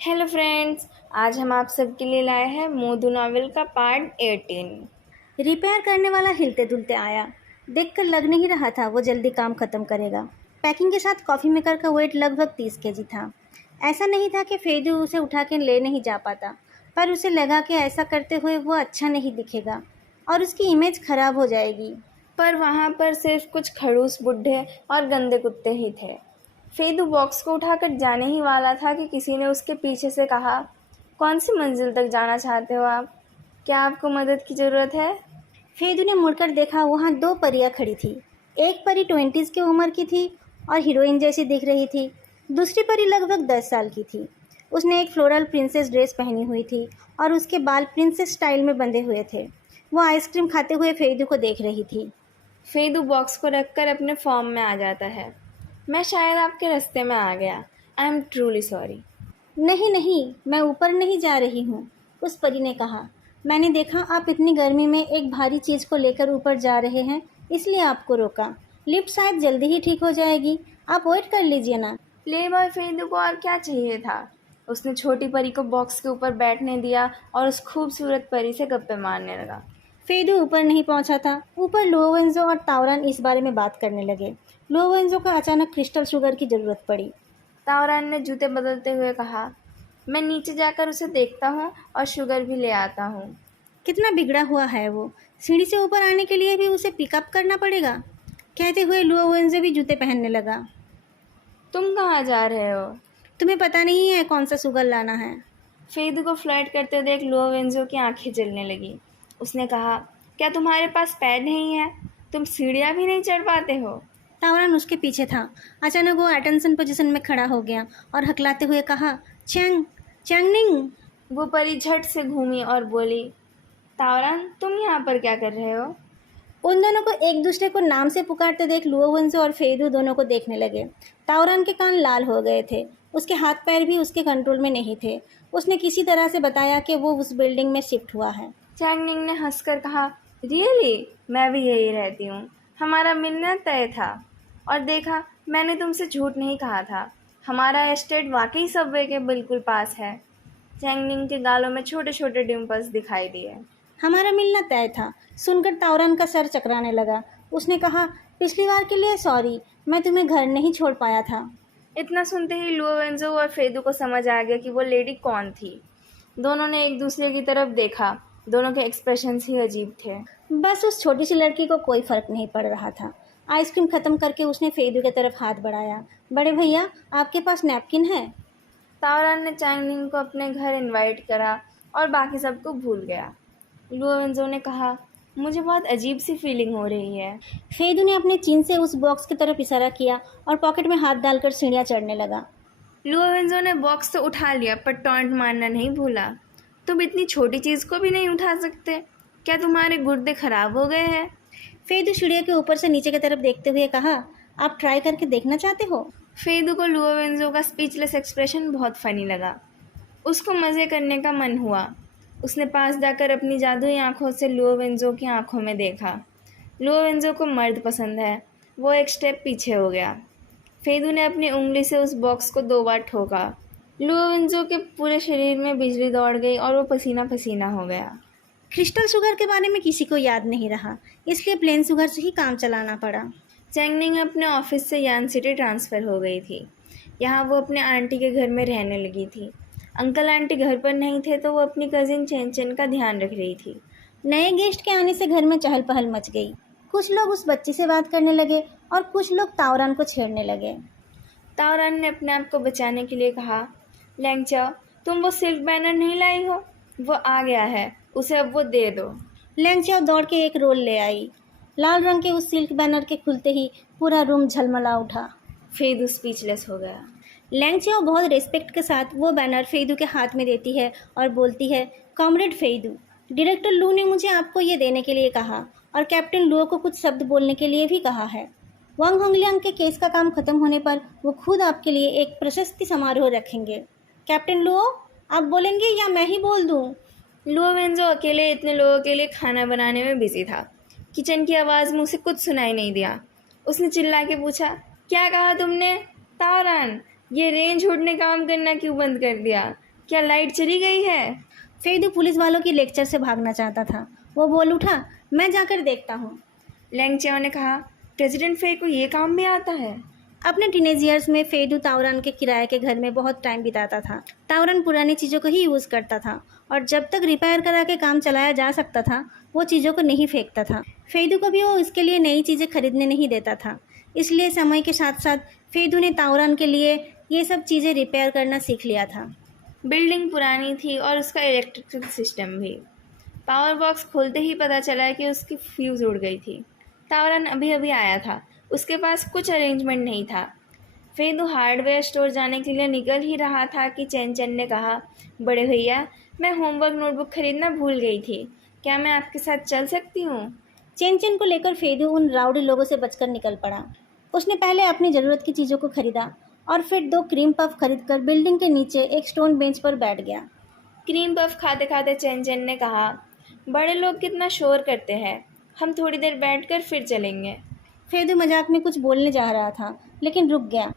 Hello friends. आज हम आप सबके लिए लाए हैं मोदू नॉवेल का पार्ट 18। रिपेयर करने वाला हिलते डुलते आया। देखकर लग नहीं रहा था वो जल्दी काम खत्म करेगा। पैकिंग के साथ कॉफ़ी मेकर का वेट लगभग 30 kg था। ऐसा नहीं था कि फेदू उसे उठा के ले नहीं जा पाता, पर उसे लगा कि ऐसा करते हुए वो अच्छा नहीं दिखेगा और उसकी इमेज खराब हो जाएगी। पर वहाँ पर सिर्फ कुछ खड़ूस बुढ़े और गंदे कुत्ते ही थे। फेदू बॉक्स को उठाकर जाने ही वाला था कि किसी ने उसके पीछे से कहा, कौन सी मंजिल तक जाना चाहते हो आप? क्या आपको मदद की ज़रूरत है? फेदू ने मुड़कर देखा, वहाँ दो परियां खड़ी थी। एक परी 20s की उम्र की थी और हीरोइन जैसी दिख रही थी। दूसरी परी लगभग 10 साल की थी। उसने एक फ्लोरल प्रिंसेस ड्रेस पहनी हुई थी और उसके बाल प्रिंसेस स्टाइल में बंधे हुए थे। वो आइसक्रीम खाते हुए फेदू को देख रही थी। फेदू बॉक्स को रखकर अपने फॉर्म में आ जाता है। मैं शायद आपके रास्ते में आ गया। I am truly sorry. नहीं नहीं, मैं ऊपर नहीं जा रही हूँ, उस परी ने कहा। मैंने देखा आप इतनी गर्मी में एक भारी चीज़ को लेकर ऊपर जा रहे हैं, इसलिए आपको रोका। लिफ्ट शायद जल्दी ही ठीक हो जाएगी, आप वेट कर लीजिए ना। प्ले बॉय फेदू को और क्या चाहिए था। उसने छोटी परी को बॉक्स के ऊपर बैठने दिया और उस खूबसूरत परी से गप्पे मारने लगा। फेदू ऊपर नहीं पहुंचा था। ऊपर लुओवेंजो और तावरान इस बारे में बात करने लगे। लुओवेंजो को अचानक क्रिस्टल शुगर की ज़रूरत पड़ी। तावरान ने जूते बदलते हुए कहा, मैं नीचे जाकर उसे देखता हूँ और शुगर भी ले आता हूँ। कितना बिगड़ा हुआ है वो, सीढ़ी से ऊपर आने के लिए भी उसे पिकअप करना पड़ेगा। कहते हुए लुओवेंजो भी जूते पहनने लगा। तुम कहाँ जा रहे हो? तुम्हें पता नहीं है कौन सा शुगर लाना है? फेदू को फ्लर्ट करते देख लुओवेंजो की आंखें जलने लगी। उसने कहा, क्या तुम्हारे पास पैर नहीं है? तुम सीढ़ियाँ भी नहीं चढ़ पाते हो? तावरान उसके पीछे था। अचानक वो अटेंशन पोजीशन में खड़ा हो गया और हकलाते हुए कहा, चैंग चैंगनिंग। वो परी झट से घूमी और बोली, तावरान तुम यहाँ पर क्या कर रहे हो? उन दोनों को एक दूसरे को नाम से पुकारते देख लुओवेंजो और फेदू दोनों को देखने लगे। तावरान के कान लाल हो गए थे। उसके हाथ पैर भी उसके कंट्रोल में नहीं थे। उसने किसी तरह से बताया कि वो उस बिल्डिंग में शिफ्ट हुआ है। चैंगनिंग ने हंसकर कहा, रियली? मैं भी यही रहती हूँ। हमारा मिलना तय था। और देखा, मैंने तुमसे झूठ नहीं कहा था। हमारा एस्टेट वाकई सबवे के बिल्कुल पास है। चैंगनिंग के गालों में छोटे छोटे डिम्पल्स दिखाई दिए। हमारा मिलना तय था। सुनकर तावरान का सर चकराने लगा। उसने कहा, पिछली बार के लिए सॉरी, मैं तुम्हें घर नहीं छोड़ पाया था। इतना सुनते ही लुओवेंजो और फेदू को समझ आ गया कि वो लेडी कौन थी। दोनों ने एक दूसरे की तरफ देखा। दोनों के एक्सप्रेशंस ही अजीब थे। बस उस छोटी सी लड़की को कोई फर्क नहीं पड़ रहा था। आइसक्रीम खत्म करके उसने फेदू की तरफ हाथ बढ़ाया। बड़े भैया, आपके पास नैपकिन है? तावरान ने चैंगनिंग को अपने घर इनवाइट करा और बाकी सबको भूल गया। लुओवेंजो ने कहा, मुझे बहुत अजीब सी फीलिंग हो रही है। फेदू ने अपने चीन से उस बॉक्स की तरफ इशारा किया और पॉकेट में हाथ डालकर सीढ़ियाँ चढ़ने लगा। लुओवेंजो ने बॉक्स तो उठा लिया पर टॉन्ट मारना नहीं भूला। तुम इतनी छोटी चीज़ को भी नहीं उठा सकते? क्या तुम्हारे गुर्दे खराब हो गए हैं? फेदू सीढ़ियों के ऊपर से नीचे की तरफ देखते हुए कहा, आप ट्राई करके देखना चाहते हो? फेदू को लुओवेंजो का स्पीचलेस एक्सप्रेशन बहुत फनी लगा। उसको मज़े करने का मन हुआ। उसने पास जाकर अपनी जादुई आंखों से लुओवेंजो की आंखों में देखा। लुओवेंजो को मर्द पसंद है। वो एक स्टेप पीछे हो गया। फेदू ने अपनी उंगली से उस बॉक्स को 2 बार ठोका। लुओवेंजो के पूरे शरीर में बिजली दौड़ गई और वो पसीना पसीना हो गया। क्रिस्टल शुगर के बारे में किसी को याद नहीं रहा, इसलिए प्लेन शुगर से ही काम चलाना पड़ा। चैंगनिंग अपने ऑफिस से यान सिटी ट्रांसफ़र हो गई थी। यहाँ वो अपने आंटी के घर में रहने लगी थी। अंकल आंटी घर पर नहीं थे तो वो अपनी कज़िन चेन चेन का ध्यान रख रही थी। नए गेस्ट के आने से घर में चहल पहल मच गई। कुछ लोग उस बच्ची से बात करने लगे और कुछ लोग तावरान को छेड़ने लगे। तावरान ने अपने आप को बचाने के लिए कहा, लैंगचा, तुम वो सिल्क बैनर नहीं लाई हो? वो आ गया है, उसे अब वो दे दो। लैंगचाओ दौड़ के एक रोल ले आई। लाल रंग के उस सिल्क बैनर के खुलते ही पूरा रूम झलमला उठा। फेदू स्पीचलेस हो गया। लैंगचाओ बहुत रिस्पेक्ट के साथ वो बैनर फेदू के हाथ में देती है और बोलती है, कॉमरेड फेदू, डायरेक्टर लू ने मुझे आपको ये देने के लिए कहा और कैप्टन लुओ को कुछ शब्द बोलने के लिए भी कहा है। वांग होंगलियांग के केस का काम खत्म होने पर वो खुद आपके लिए एक प्रशस्ति समारोह रखेंगे। कैप्टन लुओ, आप बोलेंगे या मैं ही बोल दूँ? लुओवेंजो अकेले इतने लोगों के लिए खाना बनाने में बिजी था। किचन की आवाज़ में उसे कुछ सुनाई नहीं दिया। उसने चिल्ला के पूछा, क्या कहा तुमने? तावरान, ये रेंज हुड ने काम करना क्यों बंद कर दिया? क्या लाइट चली गई है? फेदू पुलिस वालों की लेक्चर से भागना चाहता था। वो बोल उठा, मैं जाकर देखता हूँ। लैंग च्याओ ने कहा, प्रेसिडेंट फे को ये काम भी आता है? अपने टीनेज ईयर्स में फेदू ताओरान के किराए के घर में बहुत टाइम बिताता था। ताओरान पुरानी चीज़ों को ही यूज़ करता था और जब तक रिपेयर करा के काम चलाया जा सकता था वो चीज़ों को नहीं फेंकता था। फेदू को भी वो इसके लिए नई चीज़ें खरीदने नहीं देता था। इसलिए समय के साथ साथ फेदू ने ताओरान के लिए ये सब चीज़ें रिपेयर करना सीख लिया था। बिल्डिंग पुरानी थी और उसका इलेक्ट्रिक सिस्टम भी। पावर बॉक्स खोलते ही पता चला कि उसकी फ्यूज़ उड़ गई थी। ताओरान अभी अभी आया था, उसके पास कुछ अरेंजमेंट नहीं था। फेदू हार्डवेयर स्टोर जाने के लिए निकल ही रहा था कि चैन चैन ने कहा, बड़े भैया, मैं होमवर्क नोटबुक खरीदना भूल गई थी, क्या मैं आपके साथ चल सकती हूँ? चेन को लेकर फेदू उन राउडी लोगों से बचकर निकल पड़ा। उसने पहले अपनी ज़रूरत की चीज़ों को खरीदा और फिर 2 क्रीम पफ खरीदकर बिल्डिंग के नीचे एक स्टोन बेंच पर बैठ गया। क्रीम पफ खाते खाते चैन चैन ने कहा, बड़े लोग कितना शोर करते हैं, हम थोड़ी देर बैठकर फिर चलेंगे। फेदू मजाक में कुछ बोलने जा रहा था लेकिन रुक गया।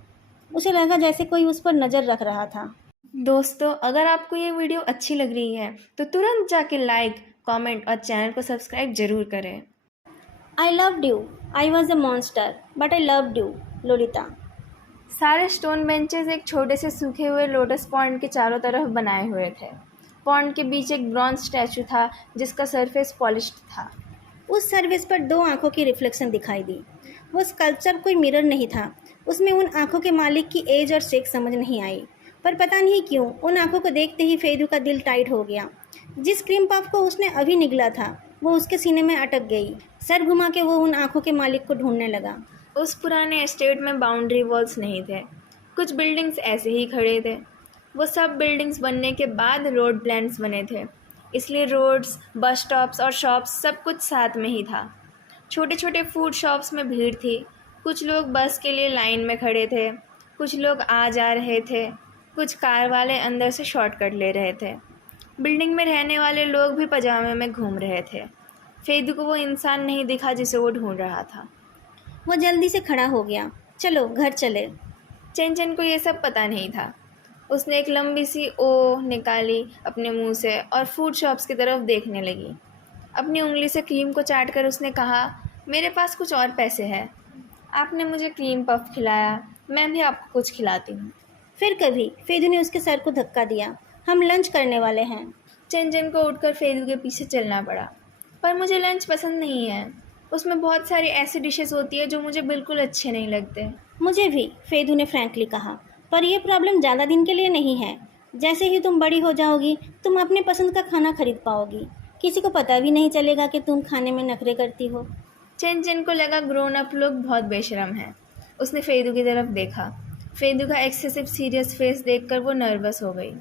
उसे लगा जैसे कोई उस पर नज़र रख रहा था। दोस्तों, अगर आपको ये वीडियो अच्छी लग रही है तो तुरंत जाके लाइक, कमेंट और चैनल को सब्सक्राइब जरूर करें। I loved you, I was a monster but I loved you, Lolita. सारे स्टोन बेंचेस एक छोटे से सूखे हुए लोटस पॉन्ड के चारों तरफ बनाए हुए थे। पॉन्ड के बीच एक ब्रॉन्ज स्टैचू था जिसका सरफेस पॉलिश्ड था। उस सर्विस पर 2 आंखों की रिफ्लेक्शन दिखाई दी। वो स्कल्पचर कोई मिरर नहीं था। उसमें उन आंखों के मालिक की एज और सेक्स समझ नहीं आई, पर पता नहीं क्यों उन आंखों को देखते ही फेदू का दिल टाइट हो गया। जिस क्रीम पफ को उसने अभी निगला था वो उसके सीने में अटक गई। सर घुमा के वो उन आंखों के मालिक को ढूंढने लगा। उस पुराने एस्टेट में बाउंड्री वॉल्स नहीं थे, कुछ बिल्डिंग्स ऐसे ही खड़े थे। वो सब बिल्डिंग्स बनने के बाद रोड प्लान्स बने थे, इसलिए रोड्स, बस स्टॉप्स और शॉप्स सब कुछ साथ में ही था। छोटे छोटे फूड शॉप्स में भीड़ थी। कुछ लोग बस के लिए लाइन में खड़े थे, कुछ लोग आ जा रहे थे, कुछ कार वाले अंदर से शॉर्टकट ले रहे थे। बिल्डिंग में रहने वाले लोग भी पजामे में घूम रहे थे। फेदू को वो इंसान नहीं दिखा जिसे वो ढूंढ रहा था। वो जल्दी से खड़ा हो गया। चलो घर चले। चैन चैन को ये सब पता नहीं था। उसने एक लंबी सी ओह निकाली अपने मुंह से और फूड शॉप्स की तरफ देखने लगी। अपनी उंगली से क्रीम को चाट कर उसने कहा, मेरे पास कुछ और पैसे हैं, आपने मुझे क्रीम पफ खिलाया, मैं भी आपको कुछ खिलाती हूँ। फिर कभी। फेदू ने उसके सर को धक्का दिया। हम लंच करने वाले हैं। चैन चैन को उठकर फेदू के पीछे चलना पड़ा। पर मुझे लंच पसंद नहीं है, उसमें बहुत सारी ऐसी डिशेस होती है जो मुझे बिल्कुल अच्छे नहीं लगते। मुझे भी, फेदू ने फ्रैंकली कहा, पर यह प्रॉब्लम ज़्यादा दिन के लिए नहीं है। जैसे ही तुम बड़ी हो जाओगी तुम अपने पसंद का खाना खरीद पाओगी। किसी को पता भी नहीं चलेगा कि तुम खाने में नखरे करती हो। चैन चैन को लगा ग्रोन अप लोग बहुत बेशरम हैं। उसने फेदू की तरफ देखा। फेदू का एक्सेसिव सीरियस फेस देखकर वो नर्वस हो गई।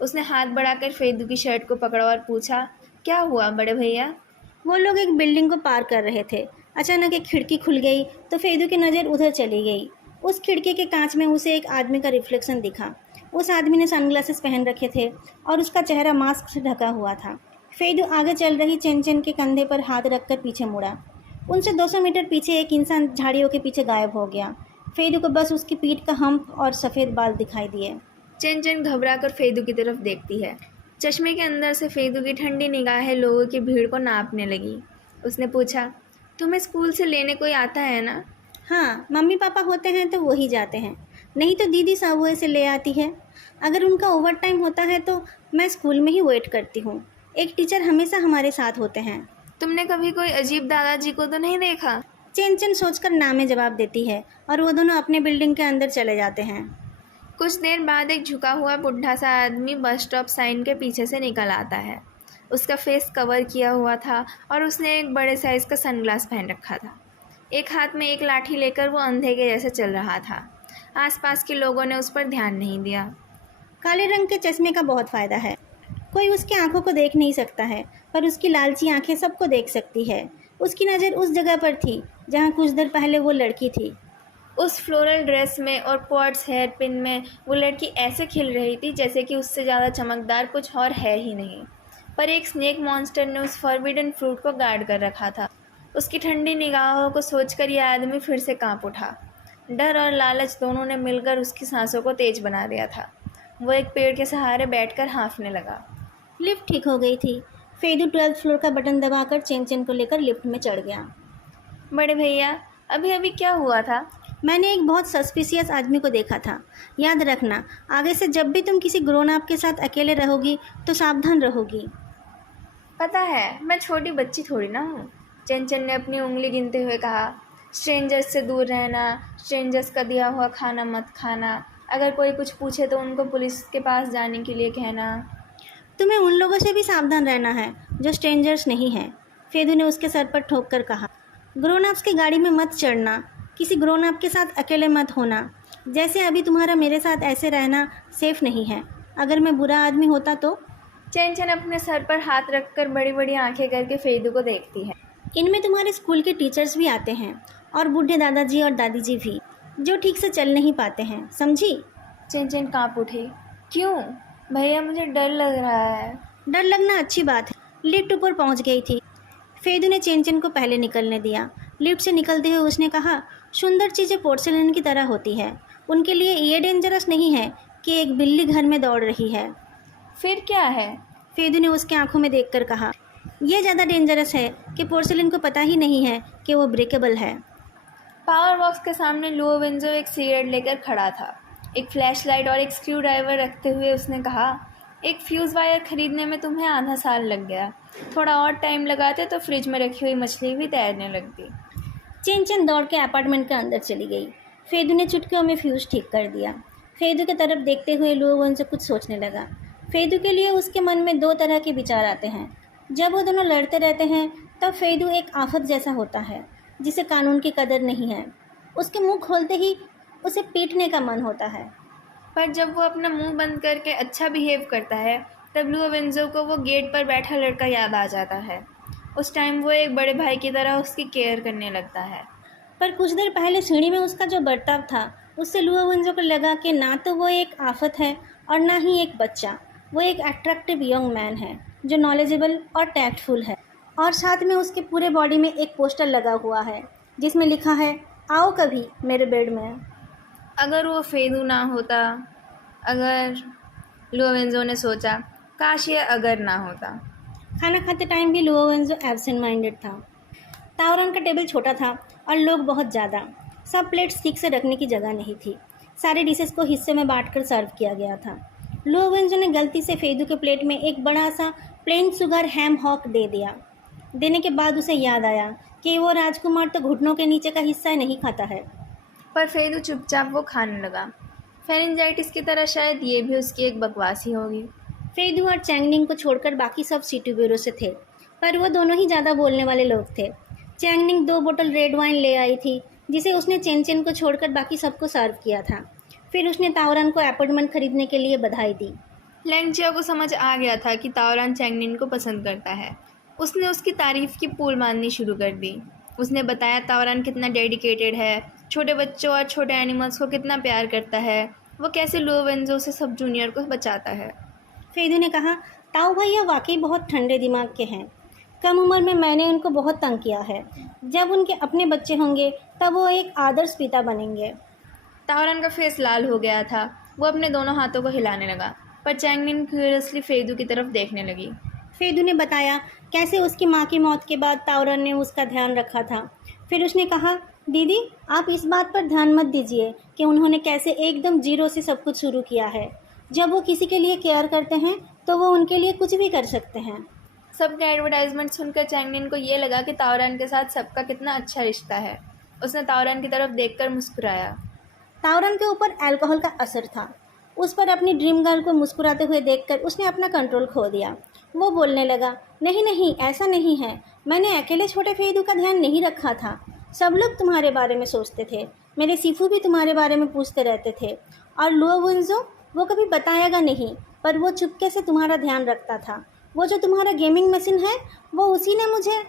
उसने हाथ बढ़ाकर फेदू की शर्ट को पकड़ा और पूछा, क्या हुआ बड़े भैया? वो लोग एक बिल्डिंग को पार कर रहे थे। अचानक एक खिड़की खुल गई तो फेदू की नज़र उधर चली गई। उस खिड़की के कांच में उसे एक आदमी का रिफ्लेक्शन दिखा। उस आदमी ने सनग्लासेस पहन रखे थे और उसका चेहरा मास्क से ढका हुआ था। फेदू आगे चल रही चैन चैन के कंधे पर हाथ रखकर पीछे मुड़ा। उनसे 200 मीटर पीछे एक इंसान झाड़ियों के पीछे गायब हो गया। फेदू को बस उसकी पीठ का हम्प और सफ़ेद बाल दिखाई दिए। चैन चैन घबरा कर फेदू की तरफ देखती है। चश्मे के अंदर से फेदू की ठंडी निगाहें लोगों की भीड़ को नापने लगी। उसने पूछा, तुम्हें स्कूल से लेने कोई आता है ना? हाँ, मम्मी पापा होते हैं तो वही जाते हैं, नहीं तो दीदी सबवे से ले आती है। अगर उनका ओवर टाइम होता है तो मैं स्कूल में ही वेट करती हूँ। एक टीचर हमेशा हमारे साथ होते हैं। तुमने कभी कोई अजीब दादाजी को तो नहीं देखा? चैन चैन सोचकर ना में जवाब देती है और वो दोनों अपने बिल्डिंग के अंदर चले जाते हैं। कुछ देर बाद एक झुका हुआ बुढ़ा सा आदमी बस स्टॉप साइन के पीछे से निकल आता है। उसका फेस कवर किया हुआ था और उसने एक बड़े साइज़ का सनग्लास पहन रखा था। एक हाथ में एक लाठी लेकर वो अंधे के जैसे चल रहा था। आसपास के लोगों ने उस पर ध्यान नहीं दिया। काले रंग के चश्मे का बहुत फ़ायदा है। कोई उसकी आंखों को देख नहीं सकता है, पर उसकी लालची आंखें सबको देख सकती है। उसकी नज़र उस जगह पर थी जहाँ कुछ देर पहले वो लड़की थी। उस फ्लोरल ड्रेस में और क्वार्ट्स हेयर पिन में वो लड़की ऐसे खिल रही थी जैसे कि उससे ज़्यादा चमकदार कुछ और है ही नहीं। पर एक स्नेक मॉन्स्टर ने उस फॉरबिडन फ्रूट को गार्ड कर रखा था। उसकी ठंडी निगाहों को सोचकर यह आदमी फिर से कांप उठा। डर और लालच दोनों ने मिलकर उसकी सांसों को तेज बना दिया था। वो एक पेड़ के सहारे बैठकर हाँफने लगा। लिफ्ट ठीक हो गई थी। फेदू 12th फ्लोर का बटन दबाकर चेन को लेकर लिफ्ट में चढ़ गया। बड़े भैया, अभी अभी क्या हुआ था? मैंने एक बहुत सस्पिशियस आदमी को देखा था। याद रखना, आगे से जब भी तुम किसी ग्रोन अप के साथ अकेले रहोगी तो सावधान रहोगी। पता है, मैं छोटी बच्ची थोड़ी ना हूँ। चंचन ने अपनी उंगली गिनते हुए कहा। स्ट्रेंजर्स से दूर रहना, स्ट्रेंजर्स का दिया हुआ खाना मत खाना, अगर कोई कुछ पूछे तो उनको पुलिस के पास जाने के लिए कहना। तुम्हें उन लोगों से भी सावधान रहना है जो स्ट्रेंजर्स नहीं हैं, फेदू ने उसके सर पर ठोक कर कहा। ग्रोन अप्स की गाड़ी में मत चढ़ना, किसी ग्रोन अप के साथ अकेले मत होना। जैसे अभी तुम्हारा मेरे साथ ऐसे रहना सेफ नहीं है। अगर मैं बुरा आदमी होता तो। चंचन अपने सर पर हाथ रखकर बड़ी बड़ी आंखें करके फेदू को देखती है। इनमें तुम्हारे स्कूल के टीचर्स भी आते हैं और बूढ़े दादाजी और दादी जी भी, जो ठीक से चल नहीं पाते हैं, समझी? चंचन काँप उठी। क्यों भैया, मुझे डर लग रहा है। डर लगना अच्छी बात है। लिफ्ट ऊपर पहुंच गई थी। फेदू ने चेंचन को पहले निकलने दिया। लिफ्ट से निकलते हुए उसने कहा, सुंदर चीज़ें पोर्सिलेन की तरह होती है। उनके लिए ये डेंजरस नहीं है कि एक बिल्ली घर में दौड़ रही है। फिर क्या है? फेदू ने उसके आंखों में देखकर कहा, यह ज़्यादा डेंजरस है कि पोर्सिलेन को पता ही नहीं है कि वो ब्रेकेबल है। पावर बॉक्स के सामने लुओ वेंजो एक सिगरेट लेकर खड़ा था। एक फ्लैशलाइट और एक स्क्रू ड्राइवर रखते हुए उसने कहा, एक फ्यूज़ वायर खरीदने में तुम्हें आधा साल लग गया। थोड़ा और टाइम लगाते तो फ्रिज में रखी हुई मछली भी तैरने लगती। चेंचन दौड़ के अपार्टमेंट के अंदर चली गई। फेदू ने चुटकियों में फ्यूज़ ठीक कर दिया। फेदू की तरफ देखते हुए लुओ वेंजो कुछ सोचने लगा। फेदू के लिए उसके मन में दो तरह के विचार आते हैं। जब वो दोनों लड़ते रहते हैं तब फेदू एक आफत जैसा होता है जिसे कानून की कदर नहीं है। उसके मुंह खोलते ही उसे पीटने का मन होता है। पर जब वो अपना मुंह बंद करके अच्छा बिहेव करता है तब लुओ वेंजो को वो गेट पर बैठा लड़का याद आ जाता है। उस टाइम वो एक बड़े भाई की तरह उसकी केयर करने लगता है। पर कुछ देर पहले सीढ़ी में उसका जो बर्ताव था उससे लुओ वेंजो को लगा कि ना तो वो एक आफत है और ना ही एक बच्चा। वो एक अट्रैक्टिव यंग मैन है जो नॉलेजेबल और टैक्टफुल है। और साथ में उसके पूरे बॉडी में एक पोस्टर लगा हुआ है जिसमें लिखा है, आओ कभी मेरे बेड में। अगर वो फेदू ना होता, अगर, लुओ वेंजो ने सोचा, काश ये अगर ना होता। खाना खाते टाइम भी लुओ वेंजो एब्सेंट माइंडेड था। तावरन का टेबल छोटा था और लोग बहुत ज़्यादा। सब प्लेट्स ठीक से रखने की जगह नहीं थी। सारे डिशेस को हिस्से में बांटकर सर्व किया गया था। लुओ वेंजो ने गलती से फेदू के प्लेट में एक बड़ा सा प्लेन शुगर हैम हॉक दे दिया। देने के बाद उसे याद आया कि वो राजकुमार तो घुटनों के नीचे का हिस्सा नहीं खाता है। पर फेदू चुपचाप वो खाने लगा। फेरेंजाइटिस की तरह शायद ये भी उसकी एक बकवास ही होगी। फेदू और चैंगनिंग को छोड़कर बाकी सब सिटी ब्यूरो से थे, पर वो दोनों ही ज़्यादा बोलने वाले लोग थे। चैंगनिंग 2 बोतल रेड वाइन ले आई थी जिसे उसने चेंचन को छोड़कर बाकी सबको सर्व किया था। फिर उसने तावरन को अपार्टमेंट खरीदने के लिए बधाई दी। लैंगजिया को समझ आ गया था कि तावरन चैंगनिन को पसंद करता है। उसने उसकी तारीफ़ की पूल मारनी शुरू कर दी। उसने बताया तावरन कितना डेडिकेटेड है, छोटे बच्चों और छोटे एनिमल्स को कितना प्यार करता है, वो कैसे लुओ वेंजो से सब जूनियर को बचाता है। फेदू ने कहा, ताऊ भैया वाकई बहुत ठंडे दिमाग के हैं। कम उम्र में मैंने उनको बहुत तंग किया है। जब उनके अपने बच्चे होंगे तब वो एक आदर्श पिता बनेंगे। तावरन का फेस लाल हो गया था। वो अपने दोनों हाथों को हिलाने लगा, पर चैंगनिन क्यूरियसली फेदू की तरफ देखने लगी। फेदू ने बताया कैसे उसकी माँ की मौत के बाद तावरन ने उसका ध्यान रखा था। फिर उसने कहा, दीदी आप इस बात पर ध्यान मत दीजिए कि उन्होंने कैसे एकदम जीरो से सब कुछ शुरू किया है। जब वो किसी के लिए केयर करते हैं तो वो उनके लिए कुछ भी कर सकते हैं। सबके एडवर्टाइजमेंट सुनकर चैंगनिन को ये लगा कि तावरन के साथ सबका कितना अच्छा रिश्ता है। उसने तावरन की तरफ देखकर मुस्कुराया। तावरन के ऊपर अल्कोहल का असर था। उस पर अपनी ड्रीम गर्ल को मुस्कुराते हुए देखकर उसने अपना कंट्रोल खो दिया। वो बोलने लगा, नहीं नहीं ऐसा नहीं है, मैंने अकेले छोटे फेदू का ध्यान नहीं रखा था। सब लोग तुम्हारे बारे में सोचते थे। मेरे सीफू भी तुम्हारे बारे में पूछते रहते थे। और लुओ वेंजो, वो कभी बताएगा नहीं, पर वो चुपके से तुम्हारा ध्यान रखता था। वो जो तुम्हारा गेमिंग मशीन है वो उसी ने मुझे।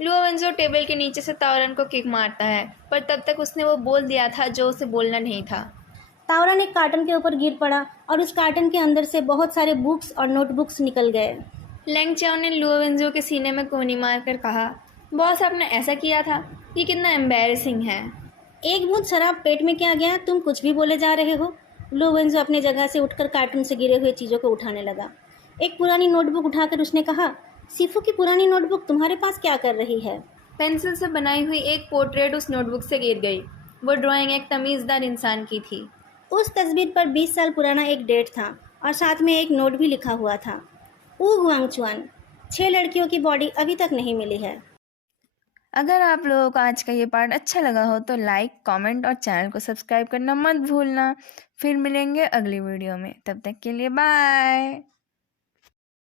लुओ वेंजो टेबल के नीचे से तावरन को किक मारता है, पर तब तक उसने वो बोल दिया था जो उसे बोलना नहीं था। तावरन एक कार्टन के ऊपर गिर पड़ा और उस कार्टन के अंदर से बहुत सारे बुक्स और नोटबुक्स निकल गए। लैंगचाओ ने लुओ वेंजो के सीने में कोनी मारकर कहा, बॉस आपने ऐसा किया था, ये कितना एम्बैरेसिंग है। एक बूंद शराब पेट में क्या गया, तुम कुछ भी बोले जा रहे हो। लू वेंजो अपनी जगह से उठकर कार्टून से गिरे हुए चीज़ों को उठाने लगा। एक पुरानी नोटबुक उठाकर उसने कहा, सीफू की पुरानी नोटबुक तुम्हारे पास क्या कर रही है? पेंसिल से बनाई हुई एक पोर्ट्रेट उस नोटबुक से गिर गई। वो ड्राइंग एक तमीज़दार इंसान की थी। उस तस्वीर पर 20 साल पुराना एक डेट था और साथ में एक नोट भी लिखा हुआ था, ऊ गुआंगचुआन, 6 लड़कियों की बॉडी अभी तक नहीं मिली है। अगर आप लोगों को आज का ये पार्ट अच्छा लगा हो तो लाइक, कमेंट और चैनल को सब्सक्राइब करना मत भूलना। फिर मिलेंगे अगली वीडियो में, तब तक के लिए बाय।